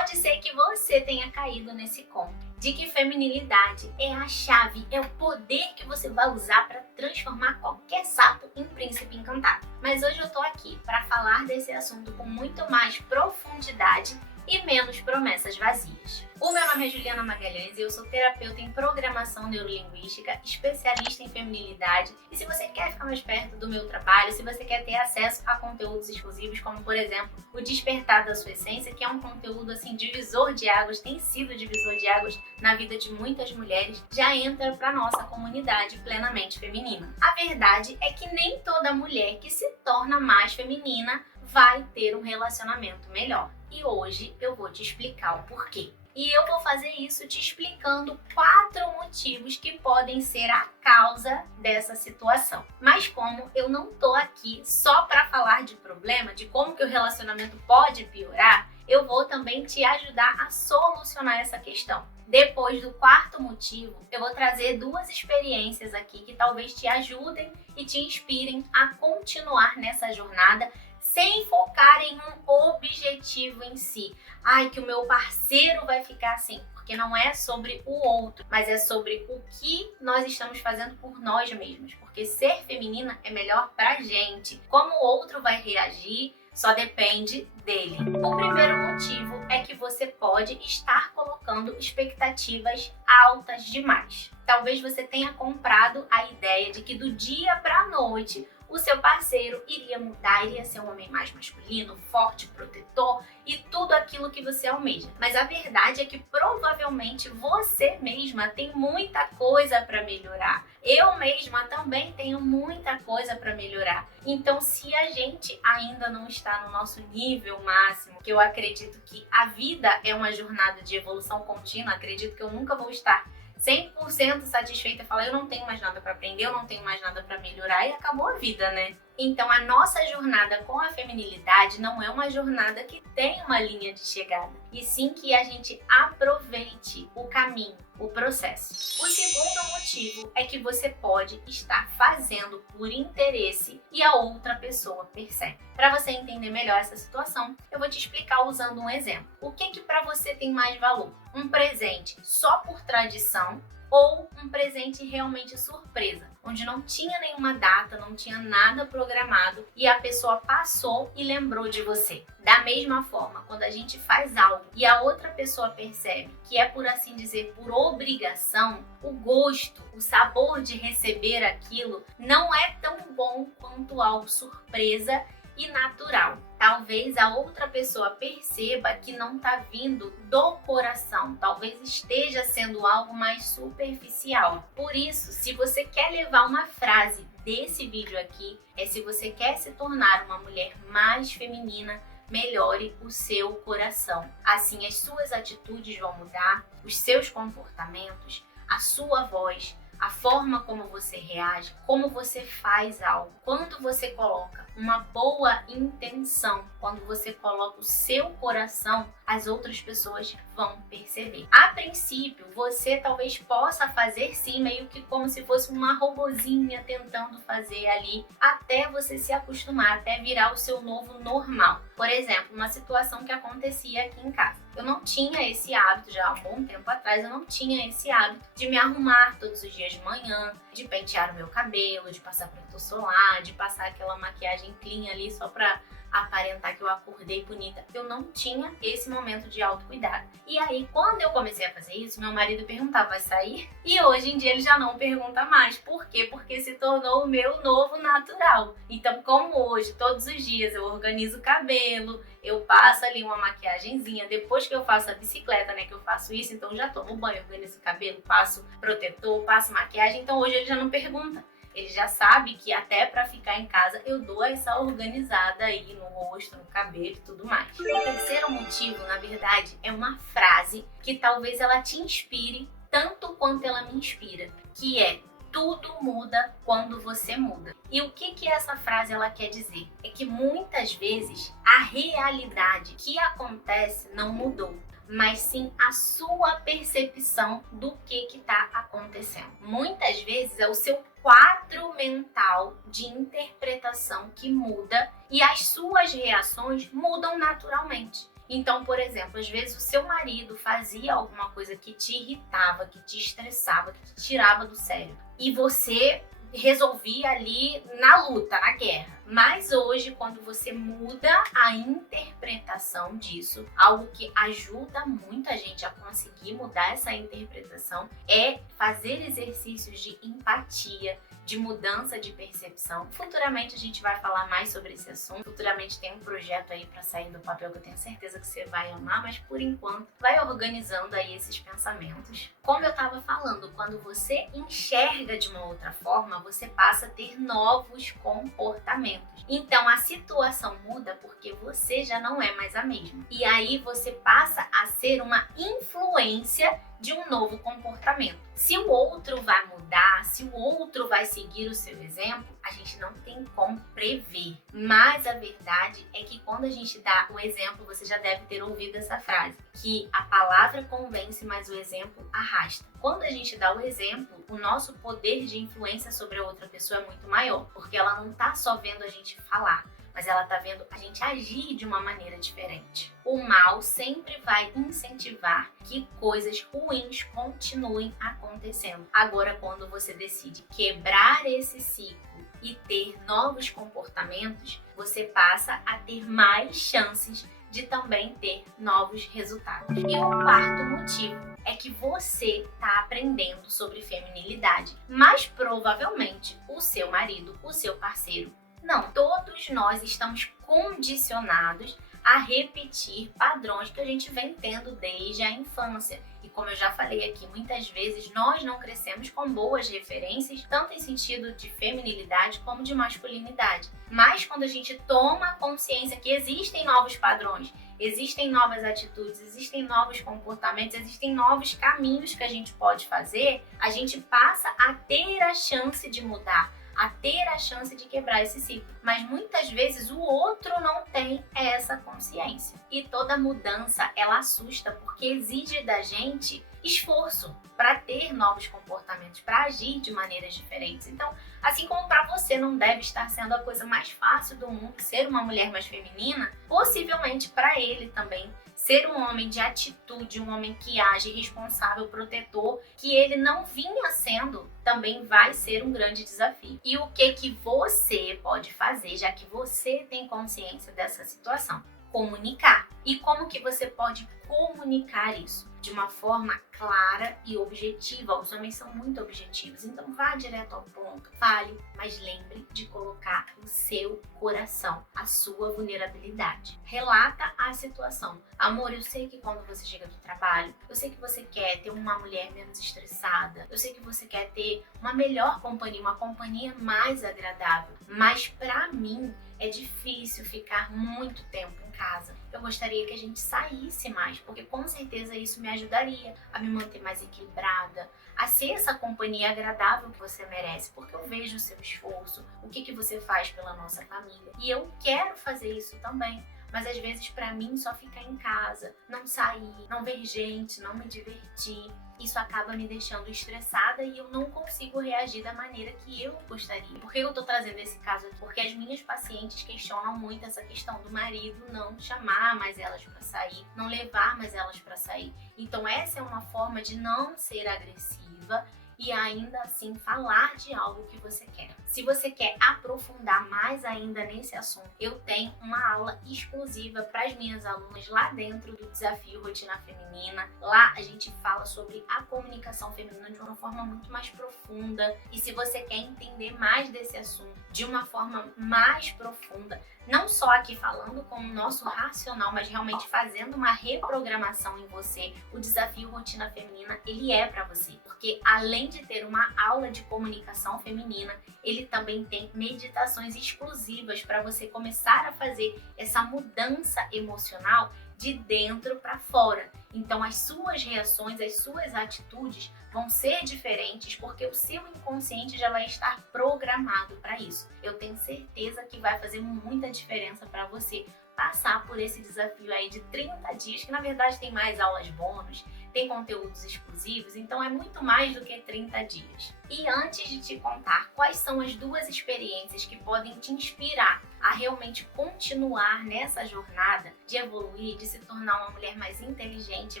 Pode ser que você tenha caído nesse conto de que feminilidade é a chave, é o poder que você vai usar para transformar qualquer sapo em príncipe encantado. Mas hoje eu tô aqui para falar desse assunto com muito mais profundidade e menos promessas vazias. O meu nome é Juliana Magalhães e eu sou terapeuta em programação neurolinguística, especialista em feminilidade. E se você quer ficar mais perto do meu trabalho, se você quer ter acesso a conteúdos exclusivos, como por exemplo o Despertar da Sua Essência, que é um conteúdo assim divisor de águas, tem sido divisor de águas na vida de muitas mulheres, já entra para nossa comunidade plenamente feminina. A verdade é que nem toda mulher que se torna mais feminina vai ter um relacionamento melhor. E hoje eu vou te explicar o porquê. E eu vou fazer isso te explicando 4 motivos que podem ser a causa dessa situação. Mas como eu não tô aqui só para falar de problema, de como que o relacionamento pode piorar, eu vou também te ajudar a solucionar essa questão. Depois do 4º motivo, eu vou trazer 2 experiências aqui que talvez te ajudem e te inspirem a continuar nessa jornada sem focar em um objetivo em si. Ai, que o meu parceiro vai ficar assim. Porque não é sobre o outro, mas é sobre o que nós estamos fazendo por nós mesmos. Porque ser feminina é melhor pra gente. Como o outro vai reagir só depende dele. O primeiro motivo é que você pode estar colocando expectativas altas demais. Talvez você tenha comprado a ideia de que do dia pra noite o seu parceiro iria mudar, iria ser um homem mais masculino, forte, protetor e tudo aquilo que você almeja. Mas a verdade é que provavelmente você mesma tem muita coisa para melhorar. Eu mesma também tenho muita coisa para melhorar. Então, se a gente ainda não está no nosso nível máximo, que eu acredito que a vida é uma jornada de evolução contínua, acredito que eu nunca vou estar 100% satisfeita e falar, eu não tenho mais nada para aprender, eu não tenho mais nada para melhorar e acabou a vida, né? Então a nossa jornada com a feminilidade não é uma jornada que tem uma linha de chegada, e sim que a gente aproveite o caminho, o processo. O segundo motivo é que você pode estar fazendo por interesse e a outra pessoa percebe. Para você entender melhor essa situação, eu vou te explicar usando um exemplo. O que para você tem mais valor? Um presente só por tradição ou um presente realmente surpresa, onde não tinha nenhuma data, não tinha nada programado e a pessoa passou e lembrou de você. Da mesma forma, quando a gente faz algo e a outra pessoa percebe que é, por assim dizer, por obrigação, o gosto, o sabor de receber aquilo não é tão bom quanto algo surpresa e natural. Talvez a outra pessoa perceba que não está vindo do coração, talvez esteja sendo algo mais superficial. Por isso, se você quer levar uma frase desse vídeo aqui, se você quer se tornar uma mulher mais feminina, melhore o seu coração. Assim, as suas atitudes vão mudar, os seus comportamentos, a sua voz, a forma como você reage, como você faz algo. Quando você coloca uma boa intenção, quando você coloca o seu coração, as outras pessoas vão perceber. A princípio, você talvez possa fazer sim, meio que como se fosse uma robozinha tentando fazer ali, até você se acostumar, até virar o seu novo normal. Por exemplo, uma situação que acontecia aqui em casa. Eu não tinha esse hábito, já há um bom tempo atrás, eu não tinha esse hábito de me arrumar todos os dias de manhã, de pentear o meu cabelo, de passar protetor solar, de passar aquela maquiagem clean ali só pra aparentar que eu acordei bonita. Eu não tinha esse momento de autocuidado. E aí, quando eu comecei a fazer isso, meu marido perguntava, vai sair? E hoje em dia ele já não pergunta mais. Por quê? Porque se tornou o meu novo natural. Então, como hoje, todos os dias, eu organizo o cabelo, eu passo ali uma maquiagenzinha, depois que eu faço a bicicleta, né, que eu faço isso, então já tomo banho, organizo o cabelo, passo protetor, passo maquiagem, então hoje ele já não pergunta. Ele já sabe que até para ficar em casa eu dou essa organizada aí no rosto, no cabelo e tudo mais. O terceiro motivo, na verdade, é uma frase que talvez ela te inspire tanto quanto ela me inspira, que é: tudo muda quando você muda. E o que essa frase ela quer dizer? É que muitas vezes a realidade que acontece não mudou, mas sim a sua percepção do que está acontecendo. Muitas vezes é o seu quadro mental de interpretação que muda e as suas reações mudam naturalmente. Então, por exemplo, às vezes o seu marido fazia alguma coisa que te irritava, que te estressava, que te tirava do sério. E você resolvia ali na luta, na guerra. Mas hoje, quando você muda a interpretação disso, algo que ajuda muito a gente a conseguir mudar essa interpretação é fazer exercícios de empatia, de mudança de percepção. Futuramente a gente vai falar mais sobre esse assunto. Futuramente tem um projeto aí para sair do papel que eu tenho certeza que você vai amar, mas por enquanto vai organizando aí esses pensamentos. Como eu estava falando, quando você enxerga de uma outra forma, você passa a ter novos comportamentos. Então a situação muda porque você já não é mais a mesma. E aí você passa a ser uma influência de um novo comportamento. Se o outro vai mudar, se o outro vai seguir o seu exemplo, a gente não tem como prever. Mas a verdade é que quando a gente dá o exemplo, você já deve ter ouvido essa frase, que a palavra convence, mas o exemplo arrasta. Quando a gente dá o exemplo, o nosso poder de influência sobre a outra pessoa é muito maior, porque ela não está só vendo a gente falar, mas ela tá vendo a gente agir de uma maneira diferente. O mal sempre vai incentivar que coisas ruins continuem acontecendo. Agora, quando você decide quebrar esse ciclo e ter novos comportamentos, você passa a ter mais chances de também ter novos resultados. E o quarto motivo é que você está aprendendo sobre feminilidade, mas provavelmente o seu marido, o seu parceiro, não. Todos nós estamos condicionados a repetir padrões que a gente vem tendo desde a infância. E como eu já falei aqui, muitas vezes nós não crescemos com boas referências, tanto em sentido de feminilidade como de masculinidade. Mas quando a gente toma consciência que existem novos padrões, existem novas atitudes, existem novos comportamentos, existem novos caminhos que a gente pode fazer, a gente passa a ter a chance de mudar, a ter a chance de quebrar esse ciclo. Mas muitas vezes o outro não tem essa consciência. E toda mudança, ela assusta, porque exige da gente esforço para ter novos comportamentos, para agir de maneiras diferentes. Então, assim como para você não deve estar sendo a coisa mais fácil do mundo ser uma mulher mais feminina, possivelmente para ele também ser um homem de atitude, um homem que age responsável, protetor, que ele não vinha sendo, também vai ser um grande desafio. E o que você pode fazer, já que você tem consciência dessa situação? Comunicar. E como que você pode comunicar isso? De uma forma clara e objetiva. Os homens são muito objetivos, então vá direto ao ponto, fale, mas lembre de colocar o seu coração, a sua vulnerabilidade. Relata a situação. Amor, eu sei que quando você chega do trabalho, eu sei que você quer ter uma mulher menos estressada, eu sei que você quer ter uma melhor companhia, uma companhia mais agradável, mas pra mim é difícil ficar muito tempo em casa. Eu gostaria que a gente saísse mais, porque com certeza isso me ajudaria a me manter mais equilibrada, a ser essa companhia agradável que você merece, porque eu vejo o seu esforço, o que você faz pela nossa família. E eu quero fazer isso também. Mas às vezes pra mim só ficar em casa, não sair, não ver gente, não me divertir, isso acaba me deixando estressada e eu não consigo reagir da maneira que eu gostaria. Por que eu tô trazendo esse caso aqui? Porque as minhas pacientes questionam muito essa questão do marido não chamar mais elas pra sair, não levar mais elas pra sair. Então essa é uma forma de não ser agressiva e ainda assim falar de algo que você quer. Se você quer aprofundar mais ainda nesse assunto, eu tenho uma aula exclusiva para as minhas alunas lá dentro do Desafio Rotina Feminina. Lá a gente fala sobre a comunicação feminina de uma forma muito mais profunda. E se você quer entender mais desse assunto de uma forma mais profunda, não só aqui falando com o nosso racional, mas realmente fazendo uma reprogramação em você, o Desafio Rotina Feminina, ele é para você. Porque além de ter uma aula de comunicação feminina, ele também tem meditações exclusivas para você começar a fazer essa mudança emocional de dentro para fora. Então as suas reações, as suas atitudes vão ser diferentes porque o seu inconsciente já vai estar programado para isso. Eu tenho certeza que vai fazer muita diferença para você passar por esse desafio aí de 30 dias, que na verdade tem mais aulas bônus, tem conteúdos exclusivos, então é muito mais do que 30 dias. E antes de te contar quais são as 2 experiências que podem te inspirar a realmente continuar nessa jornada de evoluir, de se tornar uma mulher mais inteligente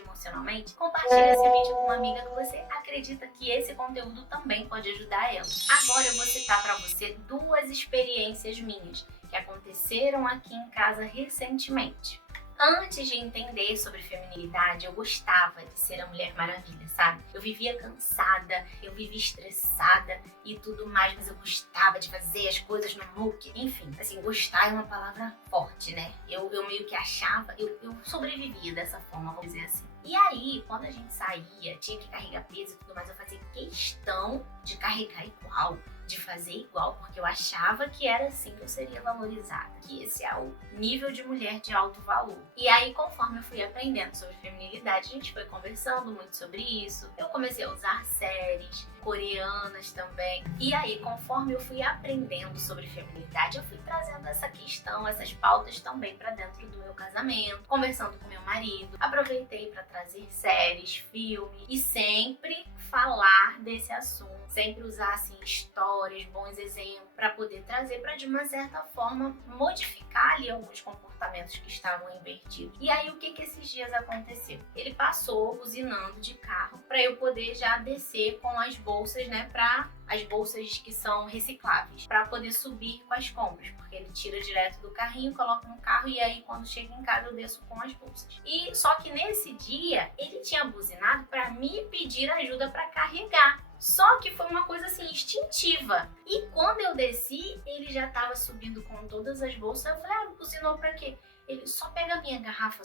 emocionalmente, compartilhe esse vídeo com uma amiga que você acredita que esse conteúdo também pode ajudar ela. Agora eu vou citar para você 2 experiências minhas que aconteceram aqui em casa recentemente. Antes de entender sobre feminilidade, eu gostava de ser a Mulher Maravilha, sabe? Eu vivia cansada, eu vivia estressada e tudo mais, mas eu gostava de fazer as coisas no look. Enfim, assim, gostar é uma palavra forte, né? Eu meio que achava, eu sobrevivia dessa forma, vamos dizer assim. E aí, quando a gente saía, tinha que carregar peso e tudo mais, eu fazia questão de carregar igual, de fazer igual, porque eu achava que era assim que eu seria valorizada, que esse é o nível de mulher de alto valor. E aí, conforme eu fui aprendendo sobre feminilidade, a gente foi conversando muito sobre isso, eu comecei a usar séries coreanas também, e aí, conforme eu fui aprendendo sobre feminilidade, eu fui trazendo essa questão, essas pautas também para dentro do meu casamento, conversando com meu marido, aproveitei para trazer séries, filmes, e sempre falar desse assunto, sempre usar assim histórias, bons exemplos para poder trazer para de uma certa forma modificar ali alguns comportamentos que estavam invertidos. E aí o que esses dias aconteceu? Ele passou buzinando de carro para eu poder já descer com as bolsas, né, para as bolsas que são recicláveis, para poder subir com as compras, porque ele tira direto do carrinho, coloca no carro e aí quando chega em casa eu desço com as bolsas. E só que nesse dia ele tinha buzinado para me pedir ajuda para carregar. Só que foi uma coisa assim instintiva. E quando eu desci, ele já estava subindo com todas as bolsas. Eu falei, buzinou pra quê? Ele só pega minha garrafa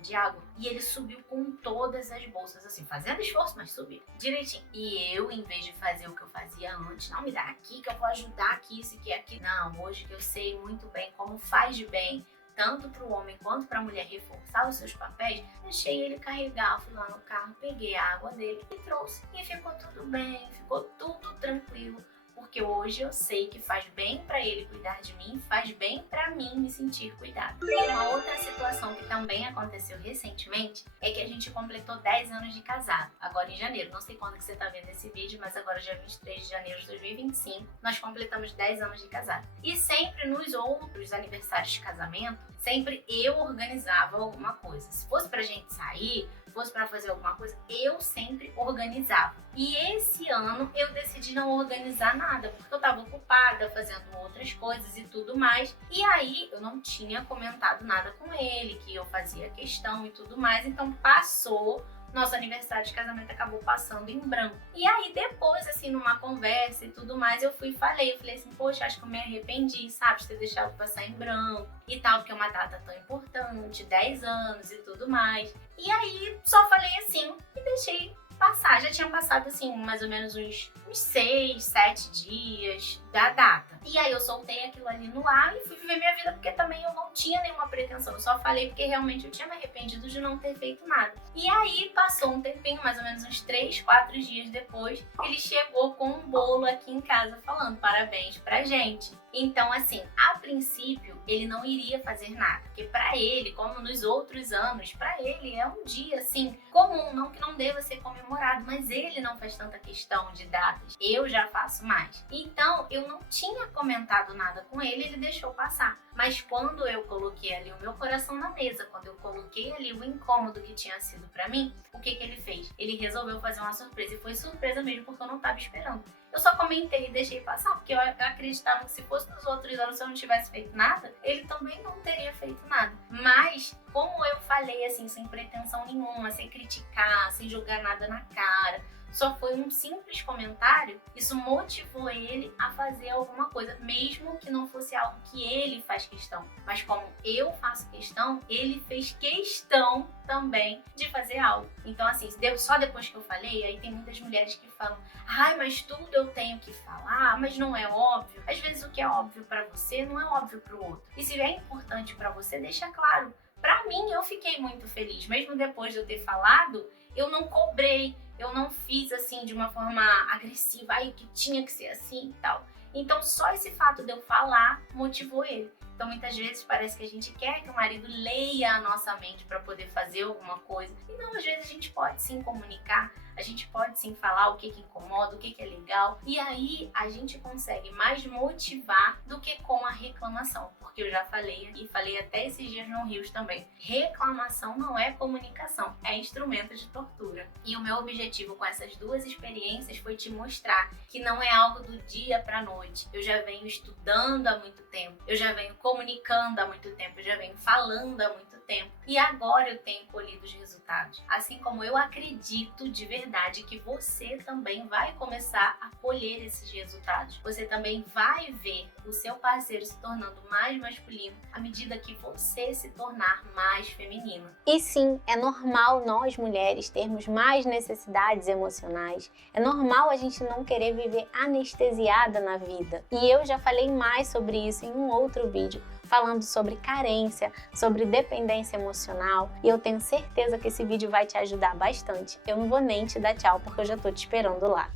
de água. E ele subiu com todas as bolsas, assim, fazendo esforço, mas subiu direitinho. E eu, em vez de fazer o que eu fazia antes, não, me dá aqui que eu vou ajudar aqui, isso aqui. Não, hoje que eu sei muito bem como faz de bem, tanto para o homem quanto para a mulher reforçar os seus papéis, deixei ele carregar, fui lá no carro, peguei a água dele e trouxe. E ficou tudo bem, ficou tudo tranquilo, porque hoje eu sei que faz bem para ele cuidar de mim, faz bem para mim me sentir cuidada. E uma outra situação que também aconteceu recentemente é que a gente completou 10 anos de casado, agora em janeiro. Não sei quando que você está vendo esse vídeo, mas agora dia 23 de janeiro de 2025, nós completamos 10 anos de casado. E sempre nos outros aniversários de casamento, sempre eu organizava alguma coisa. Se fosse pra gente sair, fosse para fazer alguma coisa, eu sempre organizava. E esse ano eu decidi não organizar nada, porque eu estava ocupada fazendo outras coisas e tudo mais. E aí eu não tinha comentado nada com ele, que eu fazia questão e tudo mais. Então passou, nosso aniversário de casamento acabou passando em branco. E aí depois, assim, numa conversa e tudo mais, eu falei assim, poxa, acho que eu me arrependi, sabe, de ter deixado passar em branco e tal, porque é uma data tão importante, 10 anos e tudo mais. E aí só falei assim e deixei passar. Já tinha passado assim mais ou menos uns 6, 7 dias da data. E aí eu soltei aquilo ali no ar e fui viver minha vida, porque também eu não tinha nenhuma pretensão. Eu só falei porque realmente eu tinha me arrependido de não ter feito nada. E aí passou um tempinho, mais ou menos uns 3, 4 dias depois, ele chegou com um bolo aqui em casa falando parabéns pra gente. Então, assim, a princípio, ele não iria fazer nada, porque pra ele, como nos outros anos, pra ele é um dia, assim, comum, não que não deva ser comemorado, mas ele não faz tanta questão de datas. Eu já faço mais. Então, eu não tinha comentado nada com ele, ele deixou passar. Mas quando eu coloquei ali o meu coração na mesa, quando eu coloquei ali o incômodo que tinha sido pra mim, o que ele fez? Ele resolveu fazer uma surpresa, e foi surpresa mesmo, porque eu não tava esperando. Eu só comentei e deixei passar, porque eu acreditava que se fosse nos outros anos, se eu não tivesse feito nada, ele também não teria feito nada. Mas, como eu falei assim, sem pretensão nenhuma, sem criticar, sem jogar nada na cara, só foi um simples comentário, isso motivou ele a fazer alguma coisa, mesmo que não fosse algo que ele faz questão. Mas como eu faço questão, ele fez questão também de fazer algo. Então assim, só depois que eu falei, aí tem muitas mulheres que falam, ai, mas tudo eu tenho que falar, mas não é óbvio. Às vezes o que é óbvio pra você não é óbvio pro outro. E se é importante pra você, deixa claro. Pra mim, eu fiquei muito feliz. Mesmo depois de eu ter falado, eu não cobrei, eu não fiz assim de uma forma agressiva, ai, que tinha que ser assim e tal. Então só esse fato de eu falar motivou ele. Então muitas vezes parece que a gente quer que o marido leia a nossa mente para poder fazer alguma coisa. E não, às vezes a gente pode sim comunicar, a gente pode sim falar o que incomoda, o que é legal. E aí a gente consegue mais motivar do que com a reclamação. Porque eu já falei e falei até esses dias no Rios também. Reclamação não é comunicação, é instrumento de tortura. E o meu objetivo com essas duas experiências foi te mostrar que não é algo do dia para noite. Eu já venho estudando há muito tempo, eu já venho comunicando há muito tempo, eu já venho falando há muito tempo. E agora eu tenho colhido os resultados. Assim como eu acredito de verdade que você também vai começar a colher esses resultados. Você também vai ver o seu parceiro se tornando mais masculino à medida que você se tornar mais feminino. E sim, é normal nós mulheres termos mais necessidades emocionais. É normal a gente não querer viver anestesiada na vida. E eu já falei mais sobre isso em um outro vídeo, falando sobre carência, sobre dependência emocional, e eu tenho certeza que esse vídeo vai te ajudar bastante. Eu não vou nem te dar tchau, porque eu já tô te esperando lá.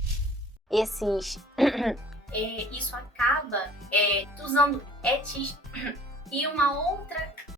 Isso acaba usando etis. E uma outra